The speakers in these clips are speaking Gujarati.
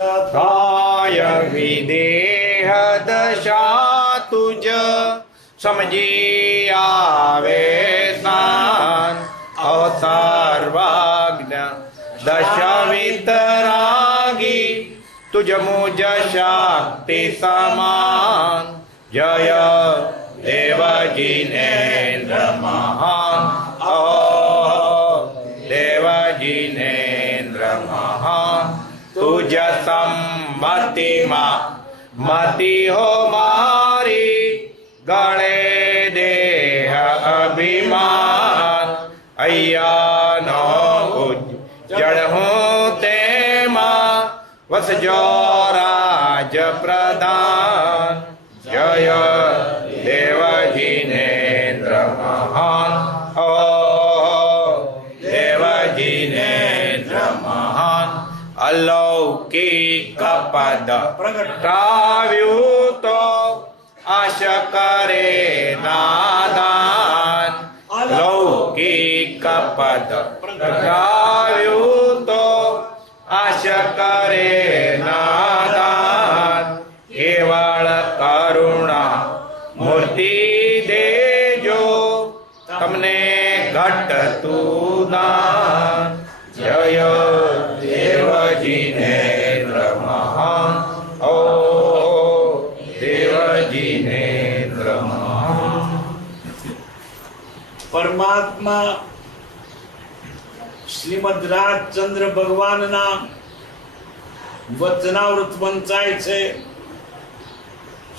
काय विदेह दशा तुझ समझी आवे स्नान अवतार्वाग्न दशा वितरागी तुझ मुझ शक्ति समान जय देव जिनेन्द्र महान देव जिनेन्द्र महान तुझ सम्मति मति हो मारी गणे देह अभिमान अय्या नो जड़ हूँ तेमा वस जो राज प्रधान जय देव जिनेन्द्र महान ओ देव जिनेन्द्र महान अलौकिक पद प्रगटाव्यू तो आश करे नादान अलौकिक पद प्रगटाव्यू तो आश करे नादान केवल करुणा मूर्ति देजो तमने घटतु दान जय देव जिनेन्द्र महान ओ देव जिनेन्द्र महान। परमात्मा શ્રીમદ રાજચંદ્ર ભગવાનના વચનાવૃત વંચાય છે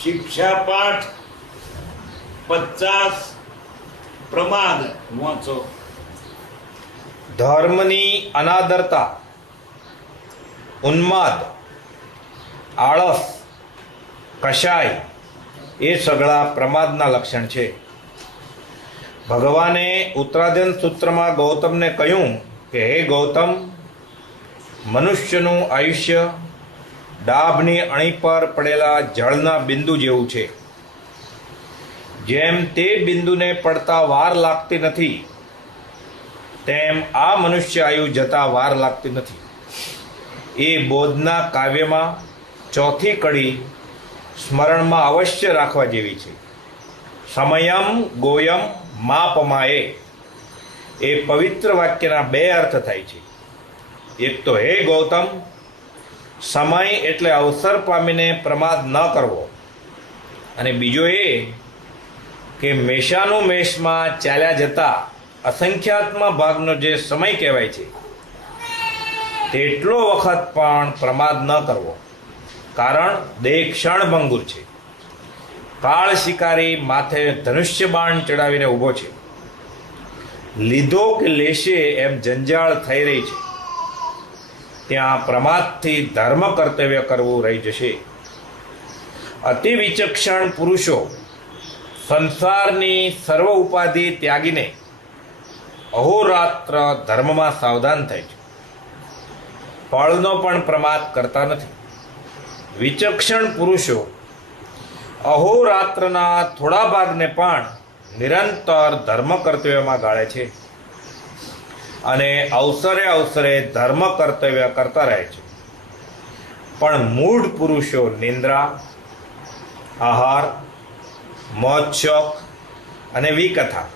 શિક્ષા પાઠ 50 પ્રમાદ વાંચો। ધર્મની અનાદરતા, ઉન્માદ, આળસ, કશાય એ સગળા પ્રમાદના લક્ષણ છે। ભગવાને ઉત્તરાધન સૂત્રમાં ગૌતમને કહ્યું કે હે ગૌતમ, મનુષ્યનું આયુષ્ય ડાભની અણી પર પડેલા જળના બિંદુ જેવું છે। જેમ તે બિંદુને પડતા વાર લાગતી નથી તેમ આ મનુષ્ય આયુ જતા વાર લાગતી નથી। એ બોધના કાવ્યમાં ચોથી કડી સ્મરણમાં અવશ્ય રાખવા જેવી છે। સમયમ ગોયમ માપમાએ એ પવિત્ર વાક્યના બે અર્થ થાય છે। એક તો હે ગૌતમ, સમય એટલે અવસર પામીને પ્રમાદ ન કરવો, અને બીજો એ કે મેષાનું મેષમાં ચાલ્યા જતા અસંખ્યાત્મ ભાગનો જે સમય કહેવાય છે તેટલો વખત પણ પ્રમાદ ન કરવો, કારણ દેહ ક્ષણભંગુર છે। કાળ શિકારી માથે ધનુષ્ય બાણ ચડાવીને ઊભો છે। લીધો કે લેશે એમ જંજાળ થઈ રહી છે, ત્યાં પ્રમાદથી ધર્મ કર્તવ્ય કરવું રહી જશે। અતિ વિચક્ષણ પુરુષો સંસારની સર્વ ઉપાધિ ત્યાગીને અહોરાત્ર ધર્મમાં સાવધાન થાય છે, ફળનો પણ પ્રમાદ કરતા નથી। વિચક્ષણ પુરુષો અહોરાત્રના થોડા ભાગને પણ નિરંતર ધર્મ કર્તવ્યમાં ગાળે છે અને અવસરે અવસરે ધર્મ કર્તવ્ય કરતા રહે છે। પણ મૂઢ પુરુષો નિંદ્રા, આહાર, મોજશોખ અને વિકથા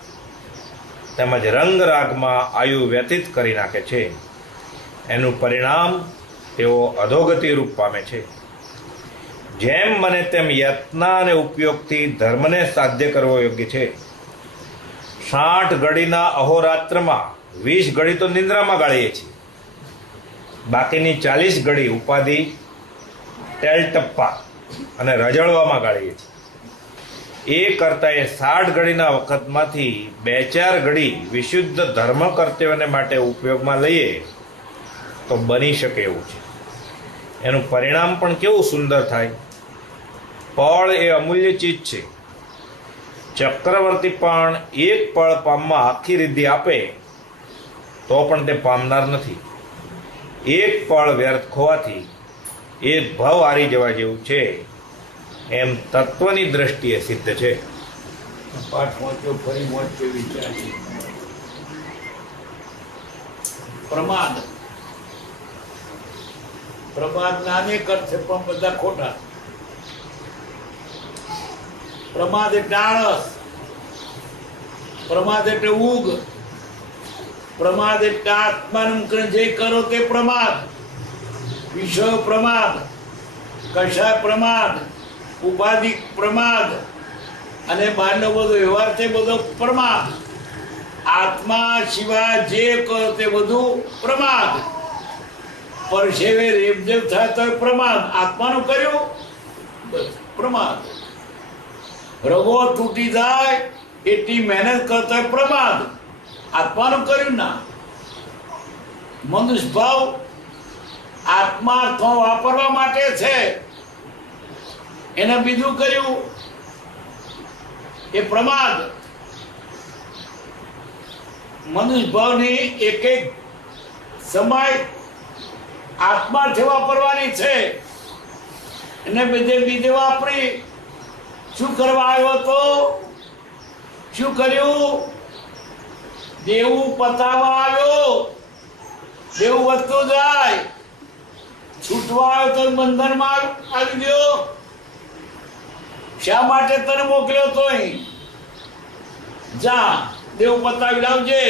તેમજ રંગરાગમાં આયુ વ્યતીત કરી નાખે છે। એનું પરિણામ તેઓ અધોગતિ રૂપ પામે છે। જેમ બને તેમ યત્ન અને ઉપયોગથી ધર્મને સાધ્ય કરવો યોગ્ય છે। 60 ઘડીના અહોરાત્રમાં 20 ઘડી તો નિંદ્રામાં ગાળીએ છીએ, બાકીની 40 ઘડી ઉપાધિ, ટેલટપ્પા અને રજળવામાં ગાળીએ છીએ। એ કરતાં એ 60 ઘડીના વખતમાંથી 2-4 ઘડી વિશુદ્ધ ધર્મ કર્તવ્યને માટે ઉપયોગમાં લઈએ તો બની શકે એવું છે। એનું પરિણામ પણ કેવું સુંદર થાય। પળ એ અમૂલ્ય ચીજ છે। ચક્રવર્તી પણ એક પળ પામમાં આખી રિદ્ધિ આપે તો પણ તે પામનાર નથી। એક પળ વ્યર્થ ખોવાથી એક ભવ હારી જવા જેવું છે, એમ તત્વની દ્રષ્ટિએ સિદ્ધ છે। પાઠ વાંચ્યો ફરી વાંચ્યો વિચાર છે। પ્રમાદ પ્રમાદ અનેક અર્થ છે પણ બધા ખોટા. પ્રમાદ એટલે આળસ, પ્રમાદ એટલે ઊંઘ, પ્રમાદ એટલે આત્માનું જે કરો તે પ્રમાદ, વિષય પ્રમાદ, કશાય પ્રમાદ, ઉપાધિ પ્રમાદ અને બહારનો બધો વ્યવહાર છે બધો પ્રમાદ. આત્મા સિવાય જે કરો તે બધું પ્રમાદ. પરસેવે રેબઝેબ થાય તો પ્રમાદ. આત્માનું કર્યું બસ પ્રમાદ. રગો તૂટી જાય એટલી મહેનત કરતો હોય પ્રમાદ. આત્માનું કર્યું ના. મનુષ્ય ભાવ આત્મા તો વાપરવા માટે છે, એને બીજું કર્યું એ પ્રમાદ. મનુષ્ય ભાવની એક એક સમય આત્માથી વાપરવાની છે, એને બીજે વાપરી શું કરવા આવ્યો તો શું કર્યું? દેવું પતાવવા આવ્યો. દેવું વધતું જાય, છૂટવા આવ્યો તો બંધનમાં આવી ગયો. શા માટે તને મોકલ્યો તો અહીં? જા દેવ પતાવી લાવજે.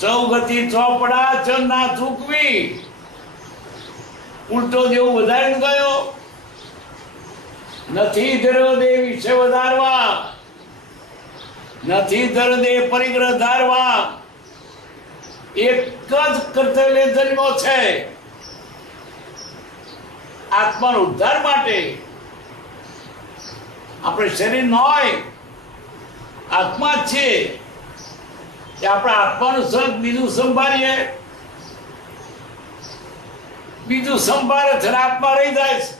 ચૌગતિ ચોપડા ચ ના ચૂકવી. ઉલટો દેવ વધારીને ગયો. નથી ધર્યો દે વિષય વધારવા, નથી ધર્યો દે પરિગ્રહ ધારવા. એક જ કર્તવ્ય જન્મો છે, આત્માનો ઉદ્ધાર માટે. આપણે શરીર ન હોય, આત્મા જ છે. આપણે આત્માનું સંગ બીજું સંભાળીએ, બીજું સંભાળે છે આત્મા રહી જાય છે.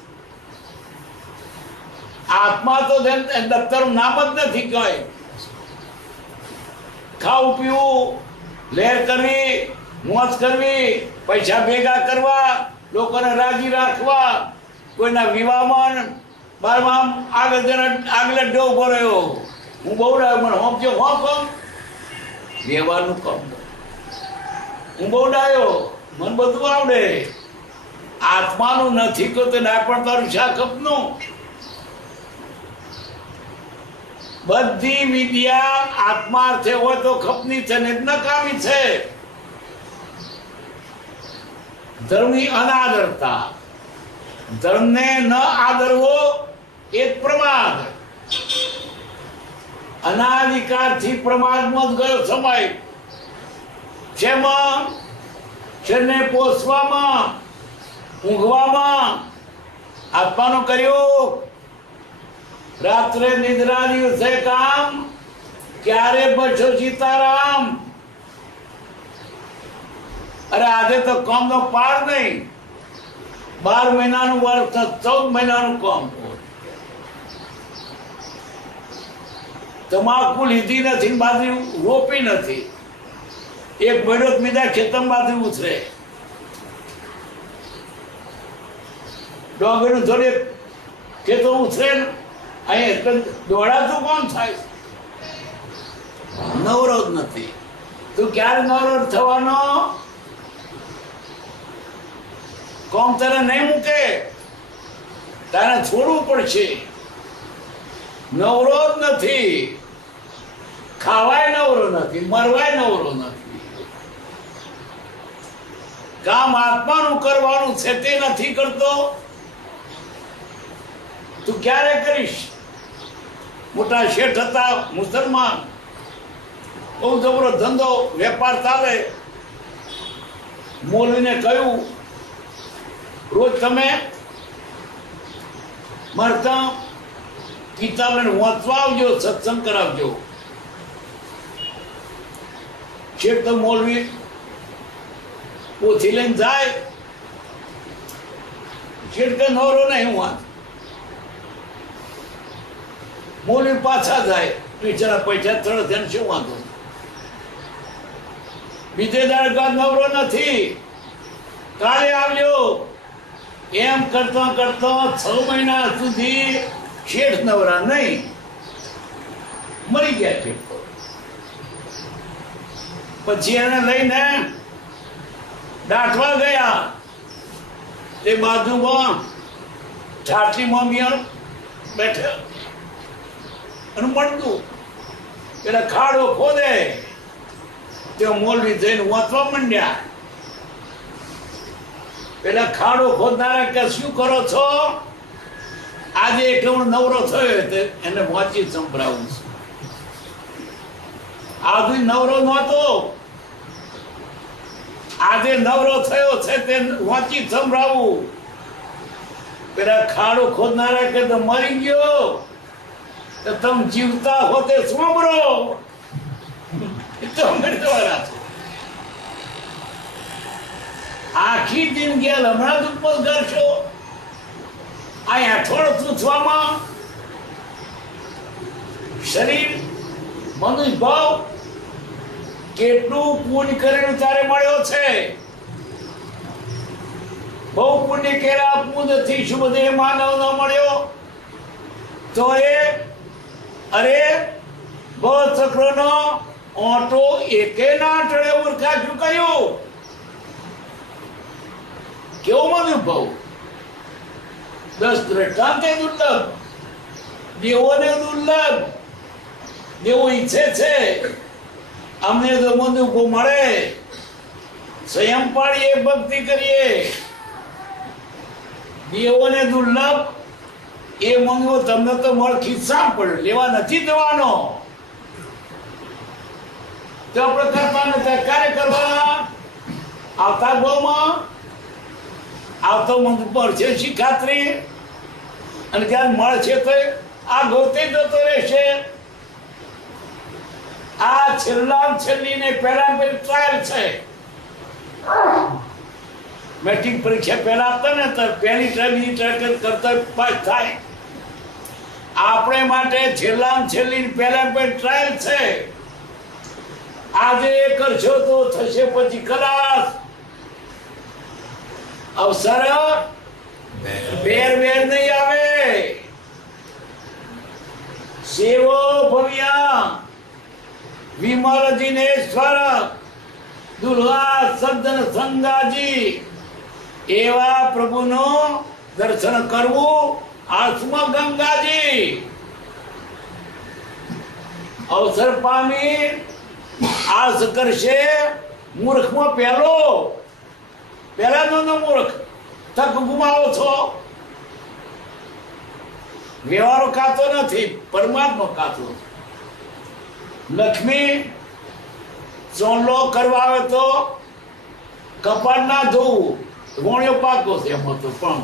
આત્મા તો દફતરનું નામ જ નથી કહે. ખાવું પીવું, લહેર કરવી, મોજ કરવી, પૈસા ભેગા કરવા, લોકોને રાજી રાખવા, કોઈના વિવાહમાં બારમાં આગળ ડો ઉભો રહ્યો. હું બહુ ડાયો, મને હોંપજો હોંપ વ્યવહારનું કામ. હું બહુ ડાયો, મને બધું આવડે. આત્માનું નથી કરતો ના પણ તારું શાકપનું. બધી વિદ્યા આત્માર્થે હોય તો ખપની છે ને નકામી છે. ધર્મની અનાદરતા, ધર્મને ન આદરવો એ પ્રમાદ. અનાદિકાળથી પ્રમાદમાં જ ગયો સમય. જેમાં શરીરને પોષવામાં, ઊંઘવામાં આત્માનું કર્યું. રાત્રે નિદ્રા દિવસે કામ, ક્યારે બચો સીતારામ. અરે આજે તો કામનો પાર નહીં. 12 મહિનાનું વર્ષ, 14 મહિનાનું કામ. તમાકુ લીધી નથી, બાજરી રોપી નથી. એક મહિનો બીજા ખેતરમાં બાજરી ઉછરે. ડોંગરનું થોડી ખેતર ઉછરે ને અહીં દોડાતું કોણ થાય? નવરો જ નથી. તું ક્યારે નવરો થવાનો? કોમ તને નહીં મૂકે, તારે છોડવું પડશે. નવરો જ નથી. ખાવાય નવરો નથી, મરવાય નવરો નથી. કામ આત્માનું કરવાનું છે તે નથી કરતો. તું ક્યારે કરીશ? મોટા શેઠ હતા મુસલમાન, બહુ જબરો ધંધો વેપાર ચાલે. મોલવીને કહ્યું, રોજ તમે મારે ત્યાં કિતાબને વાંચવા આવજો, સત્સંગ કરાવજો. શેઠ તો મોલવી પોથી લઈને જાય. શેઠ કે નવરો નહીં વાંચ. મોલવી પાછા જાય. બિચારા પૈસા થડે તેને શું વાંધો? બીજે દાડે નવરો નથી, કાલે આવ્યો. એમ કરતા કરતા 6 મહિના સુધી શેઠ નવરા નહીં, મરી ગયા શેઠ. પછી એને લઈને દાટવા ગયા. તે બાજુમાં ઠાઠીમાં મિયણ બેઠે અને મળતું પેલા ખાડો ખોદે તે મોલવી જઈને વાંચવા માંડ્યા. પેલા ખાડો ખોદનારા કે શું કરો છો? આજે એકલો નવરો થયો તે એને વાંચી સંભળાવું છું. આજે નવરો નહોતો, આજે નવરો થયો છે તે વાંચી સંભળાવું. પેલા ખાડો ખોદનારા કે તો મરી ગયો તો તમે જીવતા હો તે સાંભળો. એ તો મરવાના છો. આખી જિંદગી હમણાં જ ઉપવાસ કરશો. અહીંયા થોડો પૂછવામાં શરીર મનુષ્ય ભાવ કેટલું પુણ્ય કરેલું તારે મળ્યો છે. બહુ પુણ્ય કર્યા પુણ્યથી શું બધે માનવ ન મળ્યો તો એ અરે બહુ ચક્રનો ઓટો એકે ના ટળે મૂર્ખા શું કર્યું? કેવો અનુભવ? 10 દ્રષ્ટાંતે દુર્લભ, દેવોને દુર્લભ. દેવો ઈચ્છે છે અમને તો અનુભવ મળે, સંયમ પાડીએ, ભક્તિ કરીએ. દેવોને દુર્લભ એ મંગવો તમને તો મળ ખિસ્સા પડે, લેવા નથી દેવાનો. તો આપણે કરતા નથી, ક્યારે કરવાના? આવતા ગોમાં આવતો મંગ મળશે શિખાત્રી, અને ક્યાં મળશે તો આ ગોતે જતો રહેશે. આ છેલ્લી ને પહેલા ટ્રાયલ છે. મેટ્રિક પરીક્ષા પહેલા આપતા ને તો પહેલી ટ્રાયલ કરતા પાસ થાય. આપણે માટે છેલ્લી પહેલા ટ્રાયલ છે. આજે કરશો તો થશે પછી ખલાસ. અવસર બેર નહીં આવે. સેવો ભવ્યા વિમલ દિનેશ્વર દુર્ગા સદન સંગાજી. એવા પ્રભુનું દર્શન કરવું આત્મ ગંગાજી. અવસર પામી આસ કરશે મૂર્ખમાં પહેલાનો મૂર્ખ. તક ગુમાવો છો. વ્યવહારો કાતો નથી, પરમાત્મા કાતો. લક્ષ્મી ચોલો કરવા આવે તો કપાળ ના ધોવું, ગોળ્યો પાકો છે એમાં તો, પણ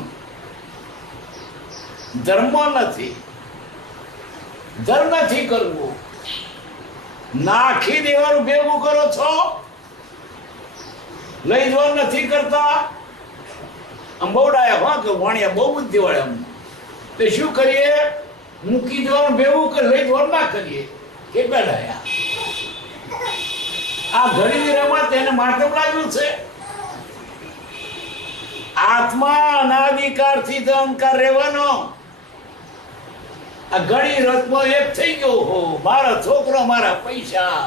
ધર્મ નથી. ધર્મ નથી કરવું. નાખી દેવાનું ભેગું કરો છો, લઈ જવાનું નથી કરતા. અંબોડાયા હા કે વાણિયા બહુ બુદ્ધિ વાળા. તો શું કરીએ? મૂકી દેવાનું ભેગું કરી, લઈ જવાનું ના કરીએ. કે બેડાયા આ ઘડીની રમત એને માટે લાગ્યું છે. આત્મા અનાદિકાળથી અહંકાર રહેવાનો. આ ઘડી રથમાં એક થઈ ગયો હો. મારો છોકરો, મારા પૈસા,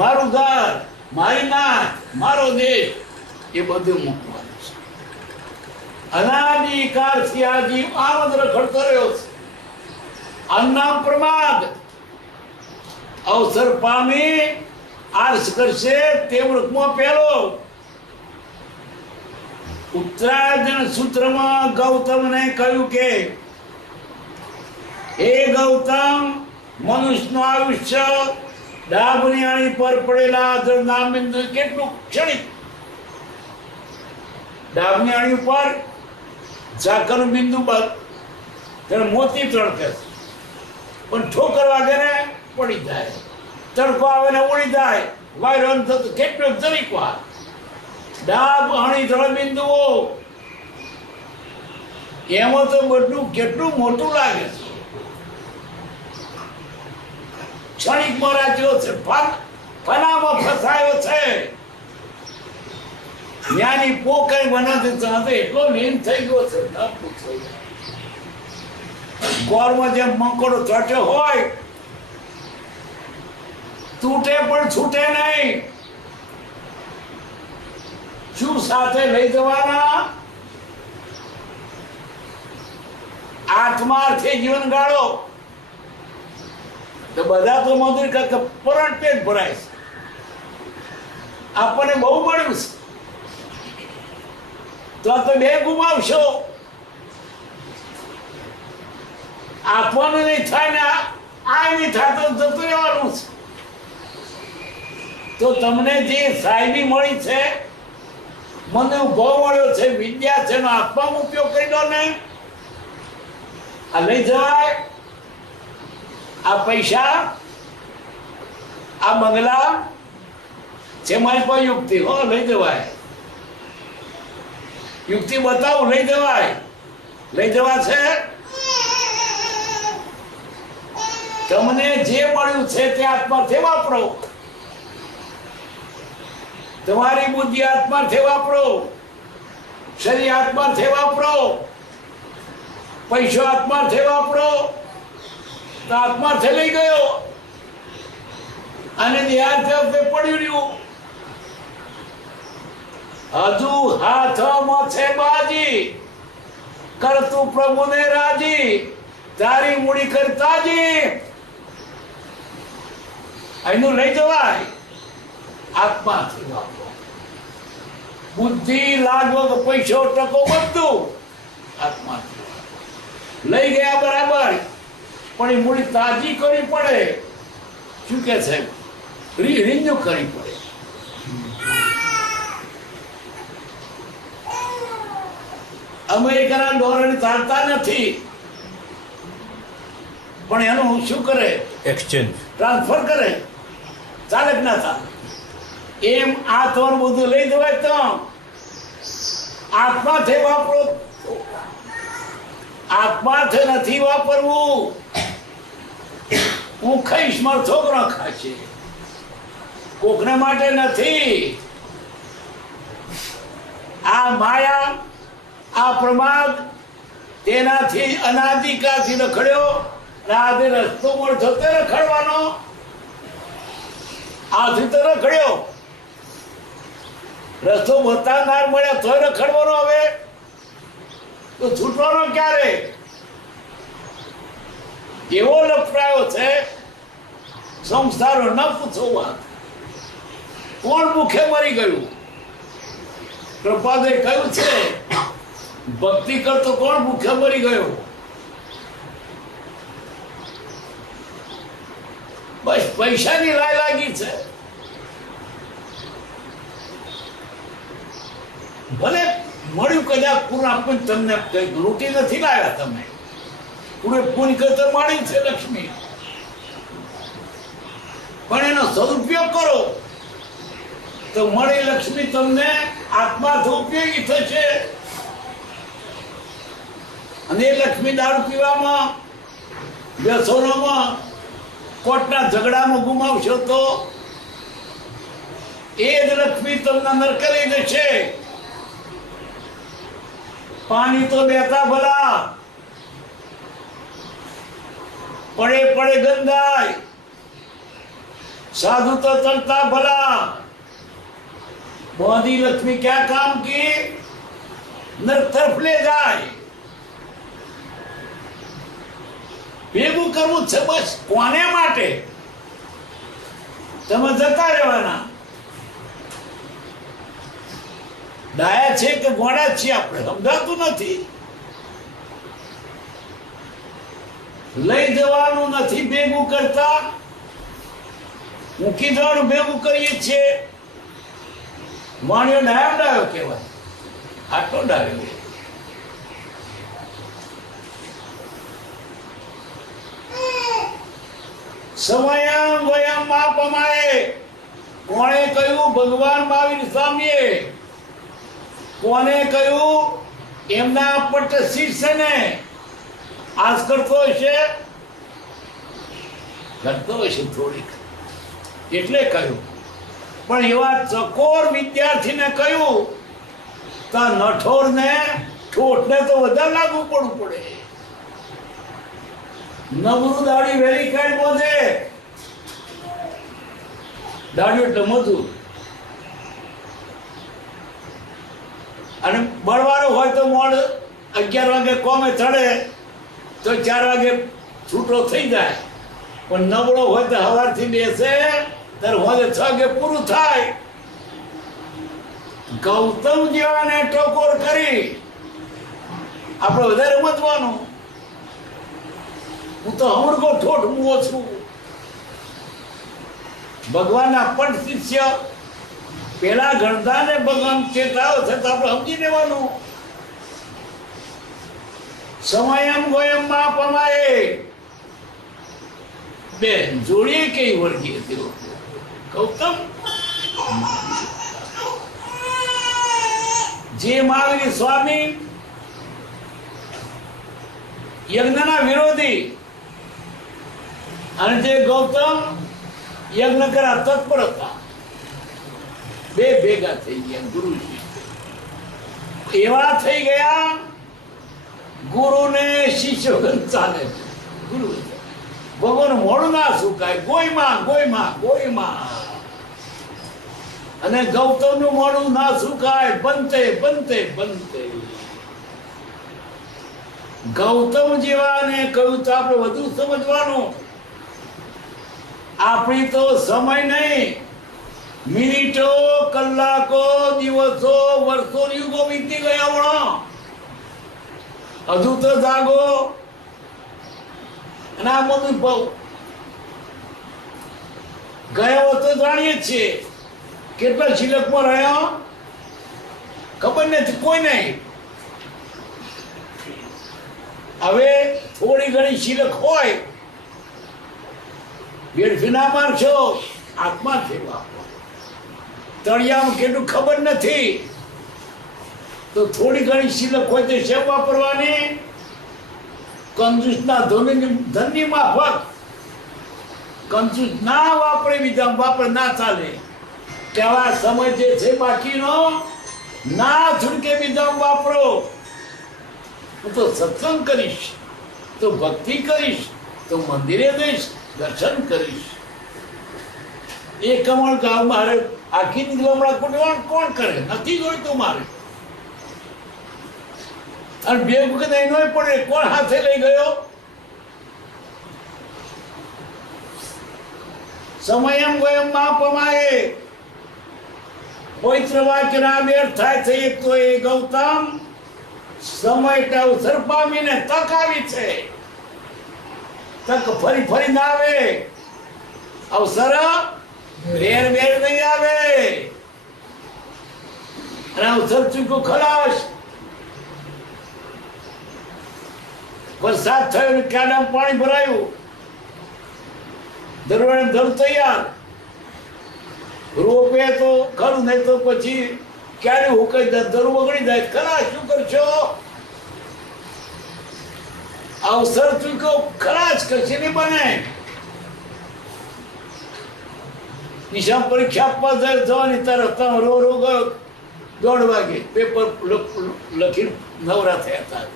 મારું ઘર, મારી નાત, મારો દેશ, એ બધું મૂકવાનું છે. અનાદિકાળથી આ જીવ આમ જ રખડતો રહ્યો છે. અન્નામ પ્રમાદ. અવસર પામી આર્સ કરશે તે વૃક્ષમાં પહેલો. ઉત્તરાયણ સૂત્રમાં ગૌતમને કહ્યું કે હે ગૌતમ, મનુષ્યનું આયુષ્ય ડાબની આણી પર પડેલા નામબિંદુ કેટલું ક્ષણિક. ડાબની આણી ઉપર ઝાકરનું બિંદુ બાદ તેને મોતી તડકે, પણ ઠોકર વાગે ને પડી જાય. તડકો આવે ને ઉડી જાય. વાયરો થતો કેટલો જરીક વાર. ડાબ આણી ત્રણ બિંદુઓ, એમાં તો બધું કેટલું મોટું લાગે છે. ક્ષણિક મોરાચ્યો છે, ફનામાં ફસાયો છે. જ્ઞાની પોકઈ બનાવતી ચાહતે એટલો લીન થઈ ગયો છે. ગોરમાં જેમ મંકોડો ચોટ્યો હોય, તૂટે પણ છૂટે નહીં. શું સાથે લઈ જવાના? આત્માર્થે જીવન ગાળો તો બધા તો મજૂરી કરે કે પરણ પેટ ભરાય છે. આપણને બહુ મળ્યું છે તો આ તો બે ગુમાવશો. આપવાનું નહીં થાય ને આ નહીં થાય તો જતું રહેવાનું છે. તો તમને જે સાહેબી મળી છે, મને ઉભો મળ્યો છે, વિદ્યા છે, એનો આત્મામાં ઉપયોગ કરી દો ને. આ લઈ જવાય, આ પૈસા, આ બંગલા છે મારી પાસે યુક્તિ. હો, લઈ જવાય. યુક્તિ બતાવું, લઈ જવાય. લઈ જવા છે. તમને જે મળ્યું છે તે આત્માર્થે વાપરો. તમારી બુદ્ધિ આત્માર્થે વાપરો, શરીર આત્માર્થે વાપરો, પૈસો આત્માર્થે વાપરો. તો આત્માર્થે લઈ ગયો અને નિહાળતે પડ્યું રહ્યું. હજુ હાથમાં છે બાજી, કરતું પ્રભુને રાજી, તારી મૂડી કરતાજી. એનું લઈ જવાય. આત્માથી વાપરો. બુદ્ધિ લાગવો તો પૈસો ટકો બધું આત્માથી લઈ ગયા બરાબર, પણ એ મૂડી તાજી કરવી પડે. શું કે છે? રિન્યુ કરવી પડે. અમેરિકાના ડોલર ચાલતા નથી, પણ એનું શું કરે? એક્સચેન્જ, ટ્રાન્સફર કરે. ચાલે કે ના ચાલે? એમ આ તોર બધું લઈ જવાય. તો આત્માથી વાપરો. આત્માથી નથી વાપરવું. હું ખાઈશ, મારો છોકરો ખાશે, કોકને માટે નથી. આ માયા, આ પ્રમાદ, તેનાથી અનાદિકાળથી રખડ્યો. આજે રસ્તો મળતો તે રખડવાનો. આથી તો રખડ્યો, રસ્તો બતાવનાર મળ્યા તો રખડવાનો. હવે તો છૂટવાનો ક્યારે? એવો લપટાયો છે સંસારો, ન પૂછો વાત. કોણ ભૂખે મરી ગયું? પ્રપાદે કહ્યું છે, ભક્તિ કરતો કોણ ભૂખે મરી ગયો? બસ પૈસાની લાય લાગી છે. ભલે મળ્યું કદાચ પૂર્ણ આપણને, તમને કઈ રોટી નથી લાવ્યા. તમે પૂરે પૂન કરતો માણી છે લક્ષ્મી, પણ એનો સદુપયોગ કરો તો મળી લક્ષ્મી તમને આત્માથી ઉપયોગી થશે. અને એ લક્ષ્મી દારૂ પીવામાં, વ્યસનોમાં, કોર્ટના ઝઘડામાં ગુમાવશો તો એ જ લક્ષ્મી તમને નરકે લઈ જશે. પાણી તો બેતા ભલા, પડે પડે ગંધાય. साधु तो चलता भला, बौधी लक्ष्मी क्या काम की? नर तरफ ले जाए. ભેગું કરવું છે બસ. કોને માટે? તમે જતા રહેવાના. ડાયા છે કે ગોળા છે આપણે સમજાતું નથી. લઈ જવાનું નથી ભેગું કરતા, મૂકી જવાનું ભેગું કરીએ છીએ. વાણિયો ડાયો ડાયો કહેવાય, આટલો ડાયો. સમયમ વયમ માપમાએ. કોણે કહ્યું? ભગવાન મહાવીર સ્વામીએ. કોને કહ્યું? એમના પટ શિષ્યને. આજ કરતો હશે થોડીક એટલે કહ્યું. પણ એવા ચકોર વિદ્યાર્થીને કહ્યું તો નઠોરને ઠોઠને તો વધારે લાગુ પડવું પડે. નબળું દાડી વેરી કાઢ બોધે, દાડીઓ એટલે મજૂર. અને બળવાળો હોય તો મોડ 11 વાગે કોમે ચડે તો 4 વાગે છૂટો થઈ જાય, પણ નબળો હોય તો સવારથી બેસે ત્યારે હોજે 6 વાગે પૂરું થાય. ગૌતમ જેવાને ટકોર કરી આપણે વધારે સમજવાનું. હું તો હમણાં ઠોઠ મુવો છું. ભગવાનના પણ શિષ્ય પેલા ગણધાને ભગવાન ચેતાવો છે તો આપણે સમજી લેવાનું. સમયમ ગોયમમાં પમાયે બે જોડીએ કઈ વર્ગીય તેઓ ગૌતમ જે મહાવીર સ્વામી યજ્ઞના વિરોધી અને જે ગૌતમ યજ્ઞ કરા તત્પર હતા, બે ભેગા થઈ ગયા. ગુરુ એવા થઈ ગયા, ગુરુ ને શિષ્ય ચાલે. ગુરુ ભગવાન મોડું ના સુકાય, ગોયમાં ગોયમાં ગોયમાં. અને ગૌતમ નું મોડું ના સુકાય, બનતે બનતે બનતે. ગૌતમ જેવાને કહ્યું તો આપણે વધુ સમજવાનું. આપણી તો સમય નહીં, મિનિટો, કલાકો, દિવસો, વર્ષો, યુગો વીતી ગયા. હમણાં હજુ તો જાગો. અને આ બધું ગયો તો જાણીએ છીએ. કેટલા શિલકમાં રહ્યો ખબર નથી કોઈ નહીં. હવે થોડી ઘણી શિલક હોય, બેડફી ના મારશો, આત્મા સેવા. તળિયામાં કેટલું ખબર નથી, તો થોડી ઘણી શિલક હોય તો શેમ વાપરવાની? કંજૂસના ધનની માફક. કંજૂસ ના વાપરે, બીજા વાપરે ના ચાલે. કેવા સમય જે છે બાકીનો ના છૂટકે બીજા વાપરો. હું તો સત્સંગ કરીશ, તો ભક્તિ કરીશ, તો મંદિરે જઈશ, દર્શન કરીશ. એ કમળ ગામ મારે આખી હમણાં કુટવાણ કોણ કરે? નથી જોઈતું મારે. અને બે વખત એનો પડે, કોણ હાથે લઈ ગયો? સમયમ ગયમમાં પમાયે. પવિત્ર વાક્યના બેર થાય છે. એક તો એ ગૌતમ સમય અવસર પામીને તક આવી છે. તક ફરી ફરી ના આવે. અવસર બેર બેર નહીં આવે. અને અવસર ચૂક્યો ખલાસ. વરસાદ થયો ને ક્યાંના પાણી ભરાયું, દરવાડે ધર તૈયાર. રોપે તો ખરું, નહીં તો પછી ક્યારે હુકાઈ જાય, ધરું બગડી જાય. ખરા શું કરશો? અવસર ચૂક્યો ખરાશ, કશી નહીં બને. નિશાન પરીક્ષા આપવા જવાની તરફ રો રો ગયો 1:30 વાગે. પેપર લખી નવરા થયા હતા.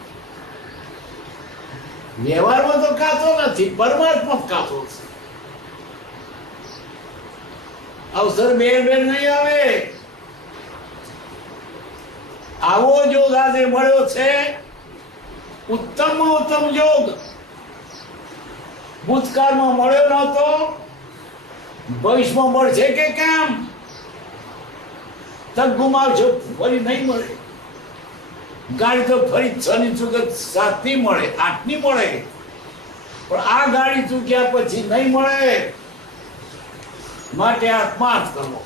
વ્યવહારમાં તો કાચો નથી, પરમાત્મા કાચો છે. અવસર બેર બેર નહીં આવે. આવો યોગ આજે મળ્યો છે, ઉત્તમ ઉત્તમ યોગ. ભૂતકાળમાં મળ્યો નહોતો, ભવિષ્યમાં મળશે કે કેમ? તક ગુમાવશો, ફરી નહીં મળે. ગાડી તો ફરી 6 ની ચૂકત 7 ની મળે, 8 ની મળે, પણ આ ગાડી ચૂક્યા પછી નહીં મળે. માટે આત્માર્થ કરવો.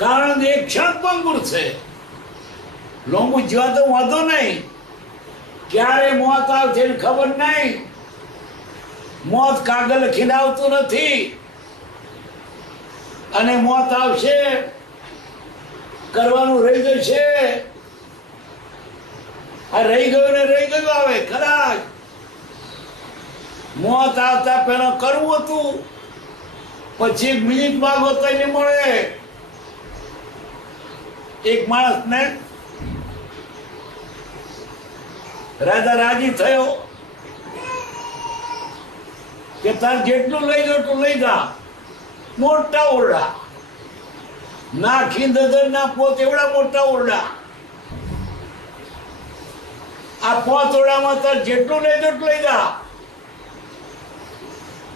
કારણ એક ક્ષણ પંગુર છે. લોંબુ જીવા તો વાંધો નહીં, ક્યારે મોત આવશે ખબર નહીં. મોત કાગળ લખીને આવતું નથી, અને મોત આવશે, કરવાનું રહી જશે. આ રહી ગયું ને રહી ગયું આવે. કદાચ મોત આવતા પહેલા કરવું હતું, પછી 1 મિનિટ માંગો તો નહીં મળે. એક માણસને રાજા રાજી થયો કે તાર જેટલું લઈ જાવ તું લઈ જા. મોટા ઓરડા નાખી દદરના પોત એવડા મોટા ઓરડા. આ 5 ઓરડામાં તાર જેટલું લઈ તેટલું લઈ જા.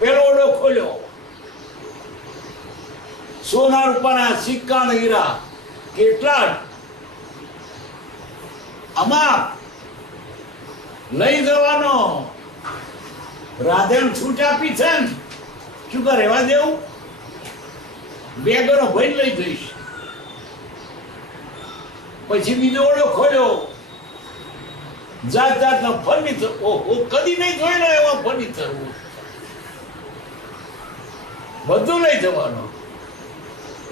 પેલો ઓરડો ખોલ્યો, સોના રૂપાના સિક્કા ને હીરા કેટલા આમાં લઈ જવાનો. રાધેને છૂટ આપી છે ને, શું કરે રહેવા દેવું? બેગનો ભરી લઈ જઈશ. પછી બીજો ઓરડો ખોલ્યો, જાત જાતના ફર્નિચર. ઓહો, કદી નહીં જોયેલો એવા ફર્નિચર. બધું લઈ જવાનું.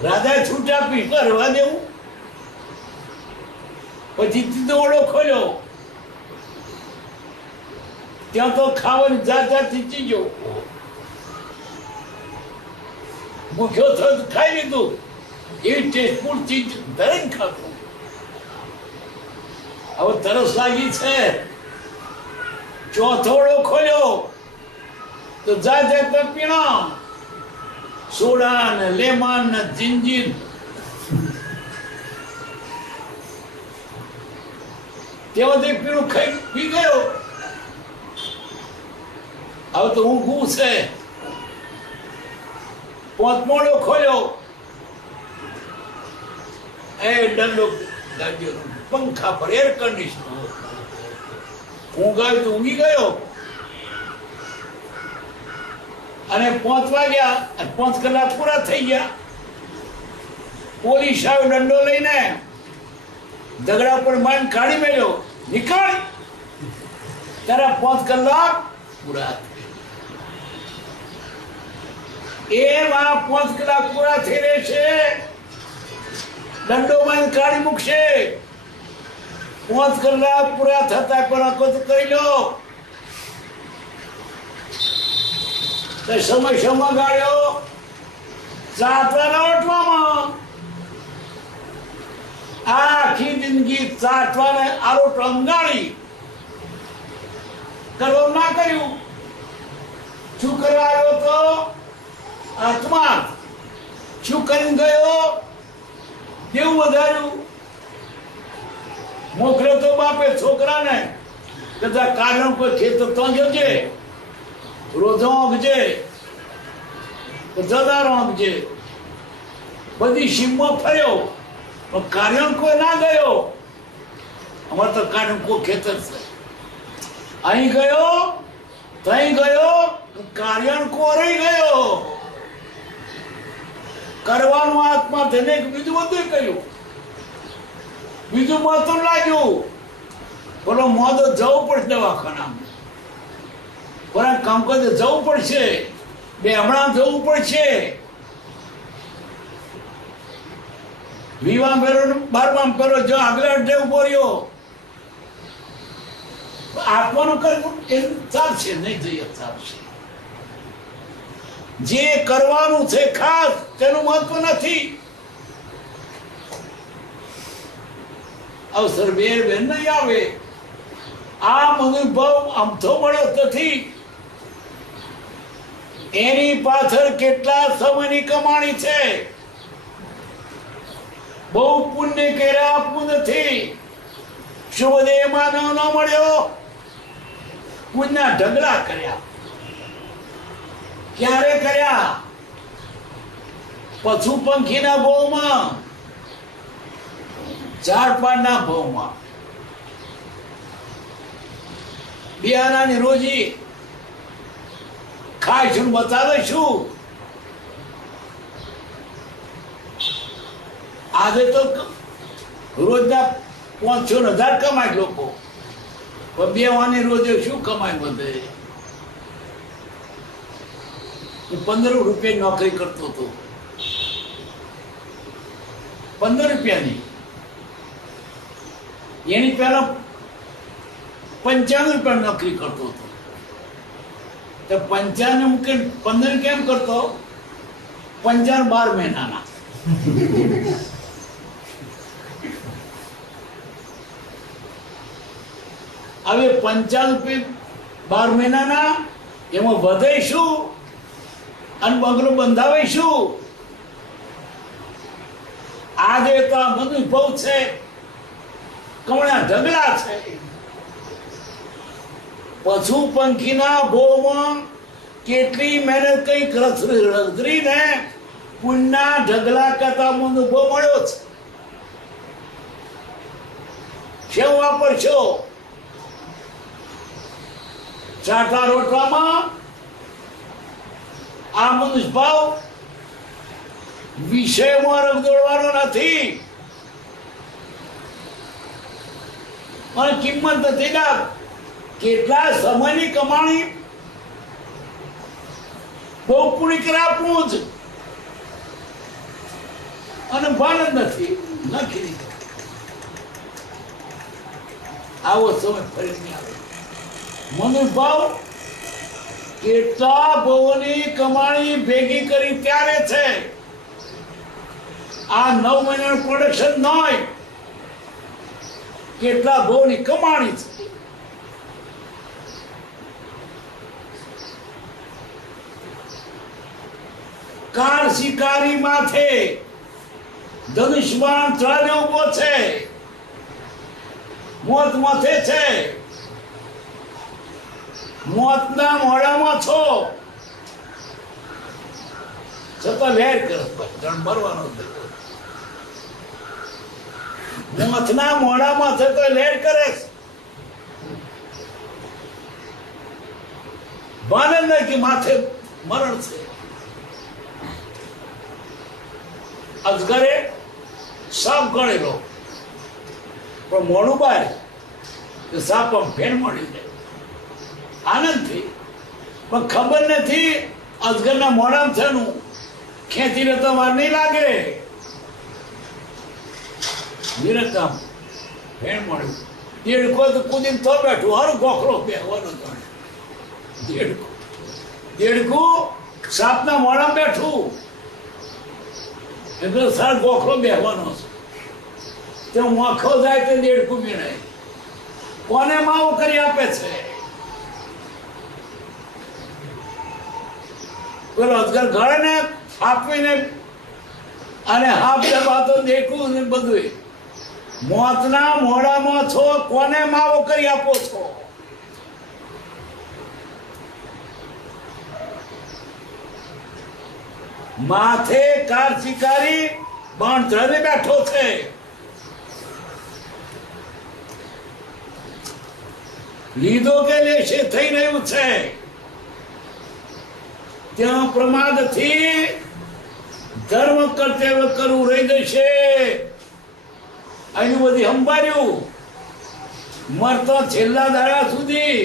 રાધાએ છૂટ આપી, રહેવા દેવું. પછી ત્રીજો ઓરડો ખોલ્યો, ત્યાં તો ખાવાની જાત જાતની ચીજો. ભૂખ્યો થયો તો ખાઈ લીધું. એવી ટેસ્ટફુલ ચીજ દરેક ખાતું. હવે તરસ લાગી છે. ચોથો ઓરડો ખોલ્યો તો જાત જાતના પીણા, સોડા ને લેમન ને જિંજીર. તેમાં એક પીણું ખાઈ પી ગયો. હવે તો ઊંઘવું છે. પોતમોડો ખોલ્યો, એ દંડો લાગ્યો, પંખા પર એર કન્ડિશનર. ઊંઘ આવી તો ઊંઘી ગયો. અને 5 વાગ્યા, 5 કલાક પૂરા થઈ ગયા. પોલીસ આવ્યો દંડો લઈને, ઝઘડા પર માન કાઢી મેળ્યો. નીકળ, તારા 5 કલાક પૂરા. એમાં 5 કલાક પૂરા થઈ રહેશે. દંડો માન કાઢી મૂકશે. 5 કલાક પૂરા થતા પેલા કોત કરી લો. સમય ગાળ્યો ચાટવાના ઓટવામાં. આખી જિંદગી ચાટવાને આરોટ અંગાળી કરવા ના કર્યું. શું કરવા આવ્યો તો? આત્મા. શું કરીને ગયો? દેવું વધાર્યું. મોકલ્યો તો બાપે છોકરાને, કદા કારણ કોઈ ખેતર તો જજે, રોજો આંકજે, જદારો આંકજે. બધી સીમમાં ફર્યો, પણ કાર્યણ કોઈ ના ગયો. અમારે તો કાર્યણ કોઈ ખેતર છે. અહીં ગયો, ત્યાં ગયો, કાર્યણ કો રહી ગયો. કરવાનું આત્મા થઈને બીજું બધું કહ્યું. બીજું માથું લાગ્યું. બોલો મોદો જવું પડશે દવાખાનામાં. પણ કામ કરે જવું પડશે. બે હમણાં જવું પડશે. વિવાહ ફેરો 12માં ફેરો જો આગળ અડધે ઉભો રહ્યો. આત્માનું કરવું એ ચાલશે, નહીં જઈએ ચાલશે. જે કરવાનું છે ખાસ તેનું મહત્વ નથી. અવસર બેર બેન નહીં આવે. આ અનુભવ અમથો મળ્યો નથી. એની પાછળ કેટલા સમયની કમાણી છે. બહુ પુણ્ય કર્યા આપવું નથી. શુભ દેહ માનવ ન મળ્યો, પુણ્ય ઢગલા કર્યા. ક્યારે કર્યા? પશુ પંખીના ભાવમાં, ઝાડ પાડના ભાવમાં. બિયારાની રોજી ખાઈશું બતાવે શું? આજે તો રોજના 5-6 હજાર કમાય લોકો. પણ 2 વાની રોજે શું કમાય? બધે 15 રૂપિયા નોકરી કરતો હતો. 15 રૂપિયાની. એની પહેલા 95 રૂપિયા નોકરી કરતો હતો. તો 95 મૂકે 15 કેમ કરતો? 55 12 મહિનાના. હવે 55 રૂપિયા 12 મહિનાના, એમાં વધે શું અને બંગલો બંધાવે શું? આજે તો આ મનુષ્ય બહુ છે, કમણા ઢગલા છે. પશુ પંખીના ભોમાં કેટલી મહેનત કઈ રગદરીને પુણ્યના ઢગલા કરતા અનુભવ મળ્યો છે. શું વાપરશો? ચાટા રોટલામાં આ મનુષ્ય ભાવ વિષયમાં રગદોડવાનો નથી અને કિંમત નથી ના. કેટલા સમયની કમાણી બહુ પૂરી કરી આપવું જ અને ભાન જ નથી નાખી દીધો. આવો સમય ફરી નહીં આવે. મનુષ્ય ભાવ કેટલા ભવોની કમાણી ભેગી કરી ત્યારે છે. આ 9 મહિનાનું પ્રોડક્શન ન હોય, કેટલા ભવોની કમાણી છે. કાર શિકારી માથે ધનુષ્યબાણ ચડાવીને ઉભો છે, મોત માથે છે. મોતના મોઢામાં છો છતાં લહેર કરો, મરવાનો. મોતના મોઢામાં છે તો લહેર કરે. ભાન જ નહીં કે માથે મરણ છે. અજગરે સાપ ગણેલો પણ મોડું બહાર સાપ ફેર મળી જાય આનંદથી, પણ ખબર નથી અજગરના મોઢામાં થયું ખેંચીને તો વાર નહીં લાગે. વિરકામ ફેર મળ્યું. દેડકો તો કુદીને તો બેઠું, હારું ગોખલો બેહવાનો જાણે. દેડકું સાપના મોઢામાં બેઠું એટલે સાર ગોખલો બેહવાનો છે. તે મોખો જાય તો દેડકું બીણાય. કોને માવો કરી આપે છે? પેલો અજગર ગળે ને આપીને અને હાફ દબાતો દેખું ને બધું. મોતના મોઢામાં છો, કોને માવો કરી આપો છો? માથે કાર શિકારી બાણ ધરે બેઠો છે. લીધો કે લેશે થઈ રહ્યું છે. ત્યાં પ્રમાદથી ધર્મ કર્તવ્ય કરવું રહી જશે. એનું બધી સંભાળ્યું મરતો છેલ્લા દાડા સુધી